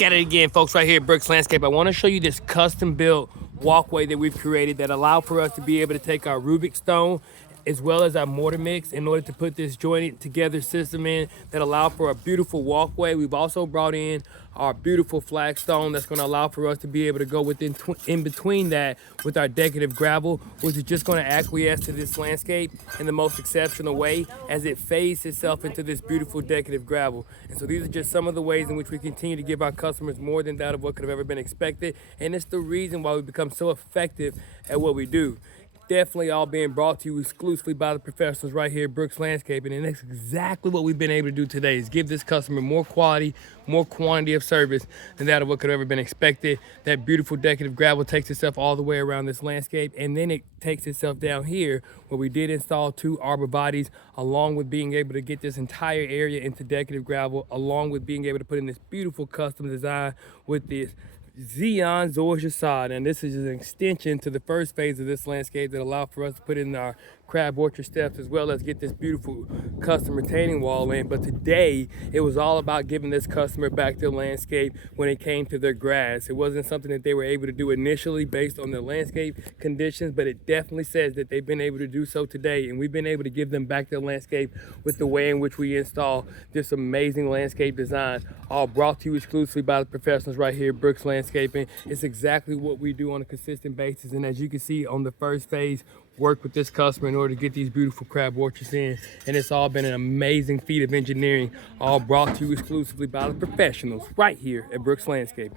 Back at it again, folks, right here at Brooks Landscape. I want to show you this custom built walkway that we've created that allow for us to be able to take our Rubik stone as well as our mortar mix in order to put this jointed together system in that allow for a beautiful walkway. We've also brought in our beautiful flagstone that's going to allow for us to be able to go in between that with our decorative gravel, which is just going to acquiesce to this landscape in the most exceptional way as it fades itself into this beautiful decorative gravel. And so these are just some of the ways in which we continue to give our customers more than that of what could have ever been expected. And it's the reason why we become so effective at what we do. Definitely all being brought to you exclusively by the professionals right here at Brooks Landscaping. And that's exactly what we've been able to do today, is give this customer more quality, more quantity of service than that of what could have ever been expected. That beautiful decorative gravel takes itself all the way around this landscape, and then it takes itself down here where we did install 2 arborvitaes, along with being able to get this entire area into decorative gravel, along with being able to put in this beautiful custom design with this Xeon Zorja sod. And this is an extension to the first phase of this landscape that allowed for us to put in our crab orchard steps as well as get this beautiful custom retaining wall in. But today it was all about giving this customer back their landscape when it came to their grass. It wasn't something that they were able to do initially based on the landscape conditions, but it definitely says that they've been able to do so today, and we've been able to give them back their landscape with the way in which we install this amazing landscape design, all brought to you exclusively by the professionals right here at Brooks Landscaping. It's exactly what we do on a consistent basis, and as you can see on the first phase, work with this customer in order to get these beautiful crab orchards in, and it's all been an amazing feat of engineering, all brought to you exclusively by the professionals right here at Brooks Landscaping.